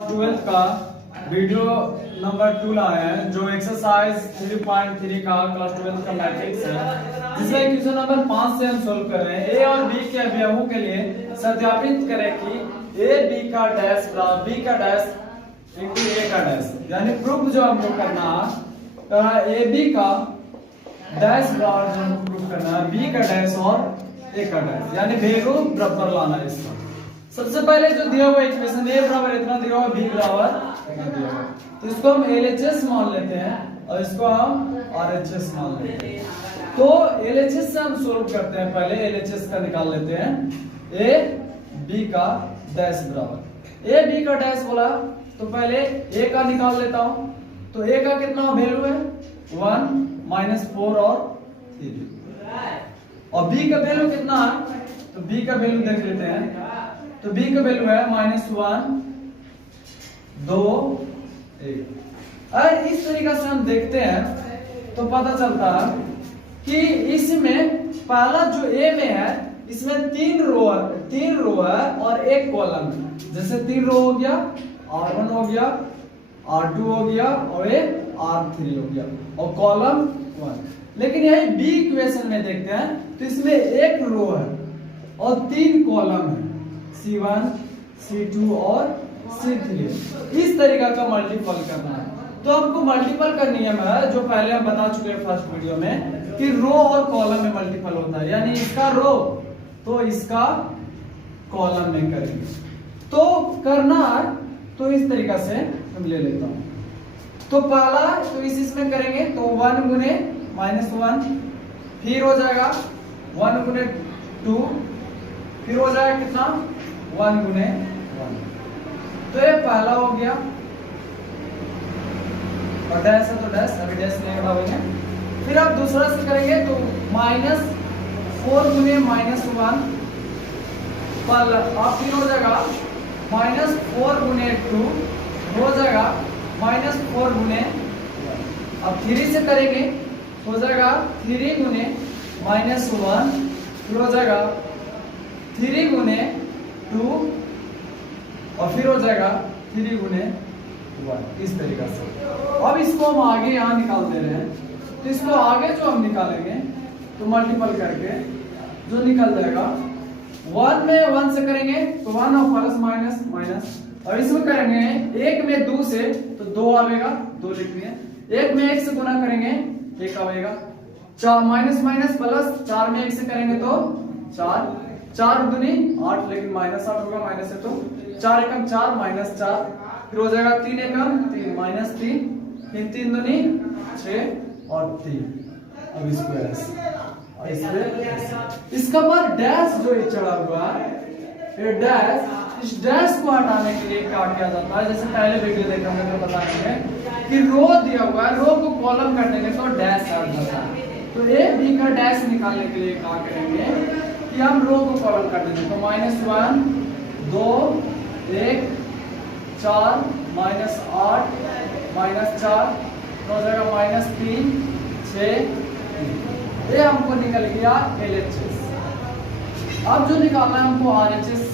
Twelfth का video number 2 लाए हैं जो एक्सरसाइज 3.3 का क्लास 12 का मैट्रिक्स है, जिसमें क्वेश्चन नंबर 5 से हम सोल्व कर रहे हैं। ए और बी के अवयवों के लिए सत्यापित करें कि ए बी का डैश बी का डैश इंटू ए का डैश, यानी प्रूफ जो हमको करना है ए बी का डैश बराबर जो हमको प्रूफ करना है बी का डैश और ए का डैश, यानी वैल्यू बराबर लाना है इसका। सबसे पहले जो दिया हुआ इक्वेशन ए बराबर इतना दिया हुआ, बी बराबर इतना दिया हुआ, तो इसको हम एलएचएस मान लेते हैं और इसको हम आरएचएस मान लेते हैं। तो एलएचएस से हम सोल्व करते हैं, पहले एलएचएस का निकाल लेते हैं। ए बी का डैश बराबर ए बी का डैश बोला तो पहले ए का निकाल लेता हूं। तो ए का कितना वैल्यू है 1 -4 और 3 और बी का वैल्यू कितना है, तो बी का वैल्यू देख लेते हैं। तो b का वैल्यू है -1 2 1। अगर इस तरीके से हम देखते हैं तो पता चलता है कि इसमें पहला जो a में है इसमें 3 रो है और एक कॉलम है। जैसे 3 रो हो गया, r1 हो गया, r2 हो गया और एक r3 हो गया और कॉलम 1। लेकिन यही b इक्वेशन में देखते हैं तो इसमें एक रो है और 3 कॉलम है, C1, C2 और C3। इस तरीका का मल्टीपल करना है। तो हमको मल्टीपल का नियम है जो पहले हम बता चुके हैं फर्स्ट वीडियो में कि रो और कॉलम में मल्टीपल होता है, यानी इसका रो तो इसका कॉलम में करेंगे। तो करना है तो इस तरीका से हम ले लेता हूं। तो पहला तो इसमें करेंगे तो 1 गुने -1, फिर हो जाएगा 1 गुने 2, फिर हो जाएगा कितना 1 गुने 1। तो ये पहला हो गया और डैश है तो डैश, अभी डैश नहीं बढ़ाएंगे। फिर आप दूसरा से करेंगे तो -4 गुने -1 पर आप फिर हो जाएगा -4 गुने 2 हो जाएगा -4 गुने 1। अब 3 से करेंगे हो जाएगा 3 गुने -1, फिर हो जाएगा 3 गुने 2 और फिर हो जाएगा 3 गुने 1। इस तरीका से अब इसको हम आगे यहाँ निकाल दे रहे हैं। तो इसको आगे जो हम निकालेंगे तो मल्टीपल करके जो निकल जाएगा 1 में 1 से करेंगे तो 1 और प्लस माइनस माइनस, और इसमें करेंगे 1 में 2 से तो 2 आएगा, 2 लिख दिए। 1 में 1 से गुना करेंगे 1 आएगा, 4 माइनस माइनस प्लस 4 में 1 से करेंगे तो 4 दूनी 8, लेकिन -8 होगा, माइनस है तो 4 एकम 4 -4, फिर हो जाएगा 3 एकम 3 -3, फिर 3 दूनी 6 और 3। अब इसको इसका बाद डैश जो चढ़ा हुआ है डैश, इस डैश को हटाने के लिए क्या किया जाता है, जैसे पहले वीडियो देखा हमने तो बताएंगे कि रो दिया हुआ है, रो को कॉलम कर देंगे तो डैश हट जाता है। तो ए बी का डैश निकालने के लिए क्या करेंगे कि हम रो को कॉलम कर देंगे। तो -1 2 1 4 -8 -4 हो जाएगा -3 6 3। ये हमको निकल गया एलएचएस। अब जो निकालना है हमको आरएचएस।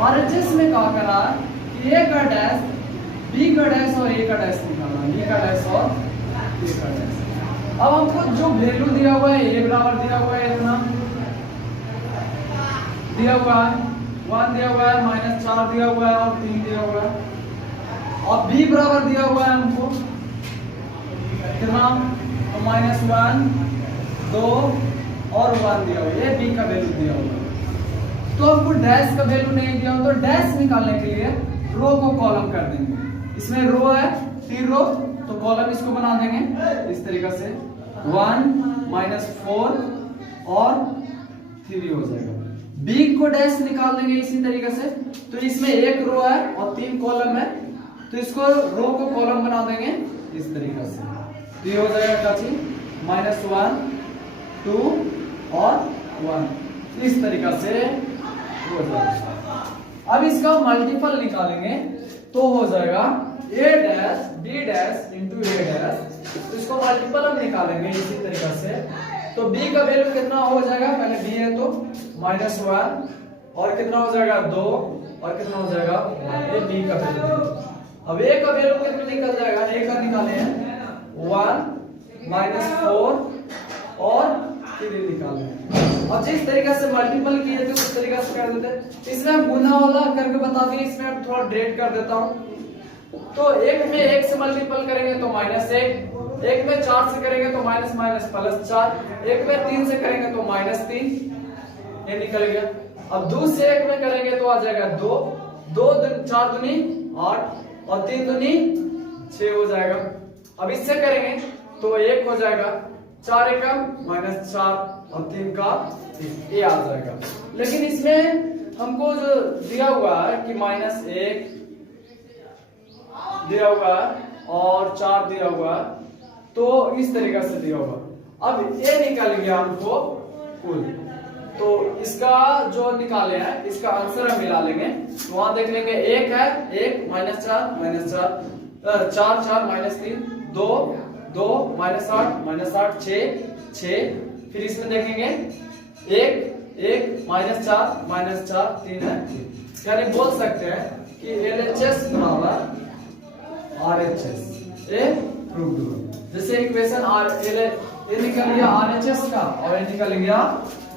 आरएचएस में क्या करना है कि ए का डैश बी का डैश और ए का डैश निकालना है, बी का डैश और ए का डैश। अब हमको जो वैल्यू दिया हुआ है ए बराबर दिया हुआ है इतना दिया हुआ है, 1 दिया हुआ है, -4 दिया हुआ है और 3 दिया हुआ है, और b बराबर दिया हुआ है हमको कितना तो -1 2 और 1 दिया हुआ है, ये b का वैल्यू दिया हुआ है। तो हमको डैश का वैल्यू नहीं दिया हो तो डैश निकालने के लिए रो को कॉलम कर देंगे। इसमें रो है 3 रो तो कॉलम इसको बना देंगे इस तरीके से 1 -4 और 3 हो जाएगा। बी को डैश निकाल देंगे इसी तरीके से। तो इसमें एक रो है और 3 कॉलम है तो इसको रो को कॉलम बना देंगे इस तरीके से। तो ये हो जाएगा क्या चीज -1 2 और 1 इस तरीके से हो जाएगा। अब इसका मल्टीपल निकालेंगे तो हो जाएगा a dash b dash into a dash. इसको मल्टीपल हम निकालेंगे इसी तरीके से। तो b का वैल्यू कितना हो जाएगा, पहले b है तो -1 और कितना हो जाएगा 2 और कितना हो जाएगा 1, ये बी का वैल्यू। अब ए का वैल्यू कितना निकल जाएगा, ए का निकाले हैं 1 -4 और 3 निकाले हैं। और जिस तरीके से मल्टीपल किए थे उस तरीके से कर देते। इसमें हम गुना वाला करके बता दिए, इसमें थोड़ा डायरेक्ट कर देता हूँ। तो एक में 1 से मल्टीपल करेंगे तो -1, एक में 4 से करेंगे तो माइनस +4, एक में 3 से करेंगे तो -3, ये निकल गया। अब दूसरे एक में करेंगे तो आ जाएगा 2, 4 दूनी 8 और 3 दूनी 6 हो जाएगा। अब इससे करेंगे तो 1 हो जाएगा, 4 एकम -4 और 3 का 3, ये आ जाएगा। लेकिन इसमें हमको जो दिया हुआ है कि -1 दिया हुआ और 4 दिया हुआ, तो इस तरीके से दिया हुआ। अब ये निकाल गया हमको कुल, तो इसका जो निकाले हैं इसका आंसर हम मिला लेंगे। तो वहां देख लेंगे 1 है, 1 -4 -4 4 4 -3 2 2 -8 6, फिर इसमें देखेंगे 1 1 -4 3 है। यानी बोल सकते हैं कि LHS बराबर RHS, ये प्रूव हुआ। जैसे इक्वेशन ये निकल गया RHS का और ये निकल गया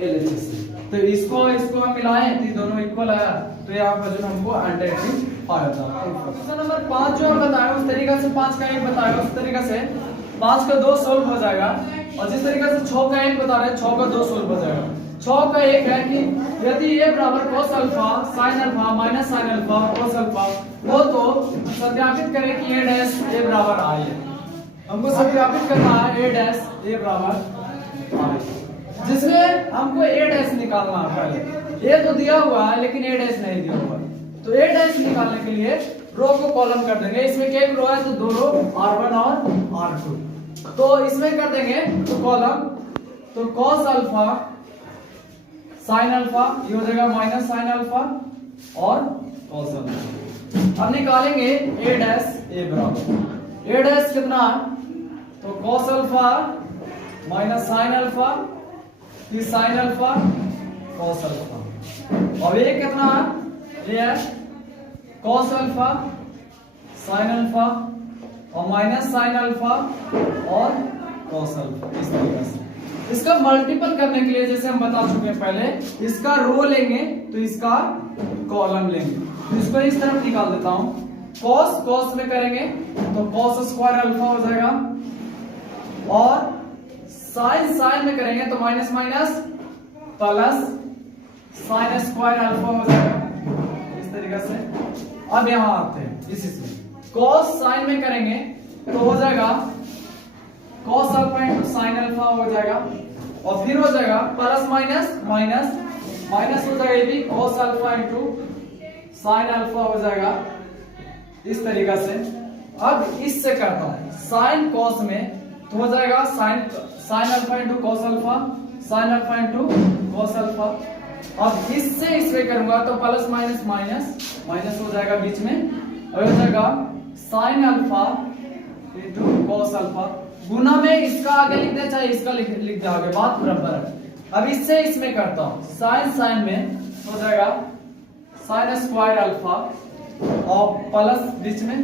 LHS। तो इसको हम मिलाएं तो दोनों इक्वल आया, तो यहाँ पर जो हमको एंटी आया था। क्वेश्चन नंबर 5 जो बताया उस तरीके से 5 का 1 बताया, उस तरीके से 5 का 2 सोल्व हो जाएगा। और जिस तरीके से 6 का 1 बता रहे हैं 6 का 2 सोल्व हो जाएगा। 6 का 1 है कि यदि a बराबर cos alpha sin alpha minus sin alpha cos alpha हो तो सत्यापित करें कि a डैश a बराबर i है। हमको सत्यापित करना है a डैश a बराबर i, जिसमें हमको a डैश निकालना है। पहले a तो दिया हुआ है लेकिन a डैश नहीं दिया हुआ, तो a डैश निकालने के लिए रो को कॉलम कर देंगे। इसमें एक रो है तो 2 रो r1 और r2, तो इसमें कर देंगे तो कॉलम, तो cos अल्फा sin अल्फा ये हो जाएगा माइनस sin अल्फा और cos अल्फा। अब निकालेंगे a डैश a बराबर a डैश कितना, तो cos alpha minus sin alpha फिर sin अल्फा cos अल्फा। और ये कितना ये है cos अल्फा sin अल्फा और माइनस sin अल्फा और cos अल्फा। इस तरीके से इसका मल्टीपल करने के लिए जैसे हम बता चुके हैं पहले, इसका रो लेंगे तो इसका कॉलम लेंगे। तो इसको इस तरफ निकाल देता हूं। cos में करेंगे तो cos स्क्वायर अल्फा हो जाएगा, और sin में करेंगे तो minus plus sin square alpha हो जाएगा। इस तरीके से अब यहां आते हैं इसी से cos sin में करेंगे तो हो जाएगा cos alpha into sin alpha हो जाएगा, और फिर हो जाएगा प्लस माइनस हो जाएगा, ये भी cos alpha into sin alpha हो जाएगा। इस तरीके से अब इससे करता हूं sin cos में तो हो जाएगा sin alpha into cos alpha sin alpha into cos alpha. अब इससे इसमें करूंगा तो प्लस माइनस हो जाएगा बीच में, और हो जाएगा sin alpha into cos alpha. गुना में इसका आगे लिख दे चाहे इसका लिख दे आगे, बात बराबर है। अब इससे इसमें करता हूं sin में हो जाएगा sin स्क्वायर अल्फा और प्लस बीच में,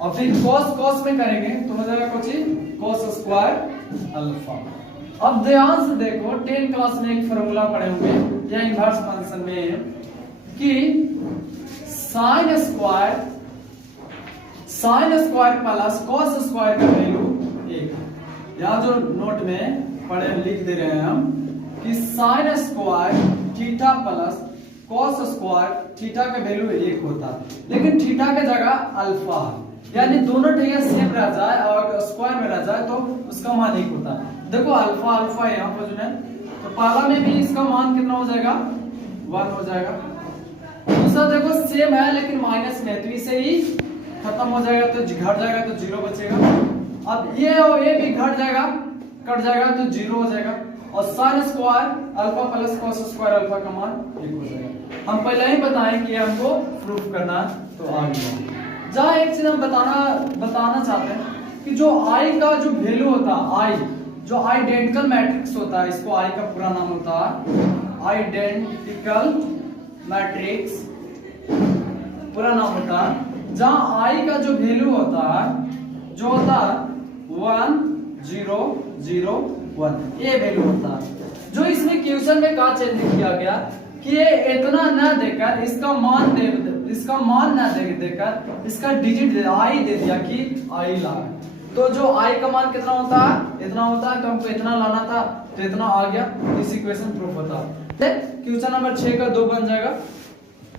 और फिर cos में करेंगे तो हो जाएगा कुछ cos स्क्वायर अल्फा। अब ध्यान से देखो 10 क्लास में एक फार्मूला पढ़े होंगे या इनवर्स फंक्शन में कि sin square plus cos square का वैल्यू 1। यहाँ जो नोट में पढ़े लिख दे रहे हैं हम कि sin square theta plus cos square theta का वैल्यू 1 होता है, लेकिन थीटा के जगह अल्फा है, यानी दोनों जगह सेम रह जाए और स्क्वायर में रह जाए तो उसका मान 1 होता है। देखो अल्फा यहाँ पर जो है तो पहला में भी इसका मान कितना हो जाएगा 1 हो जाएगा। दूसरा देखो सेम है लेकिन माइनस में, तो इसे ही खत्म हो जाएगा तो घट जाएगा तो 0 बचेगा। अब ये और ये भी घट जाएगा कट जाएगा तो 0 हो जाएगा, और sin square alpha plus cos square alpha का मान 1 हो जाएगा। हम पहले ही बताएं कि हमको प्रूफ करना तो आ गया। जहाँ एक चीज हम बताना चाहते हैं कि जो i का जो वैल्यू होता है, i जो आइडेंटिकल मैट्रिक्स होता है, इसको i का पूरा नाम होता है आइडेंटिकल मैट्रिक्स, पूरा नाम होता है, जहाँ आई का जो वैल्यू होता है जो होता है 1 0 0 1, ये वैल्यू होता है। जो इसमें क्वेश्चन में कहा चेंज किया गया कि ये इतना ना देकर इसका मान ना देकर इसका डिजिट दे आई दे दिया कि आई ला। तो जो आई का मान कितना होता है, इतना होता है, तो हमको इतना लाना था तो इतना आ गया, इस इक्वेशन प्रूफ होता है। क्वेश्चन नंबर 6 का 2 बन जाएगा।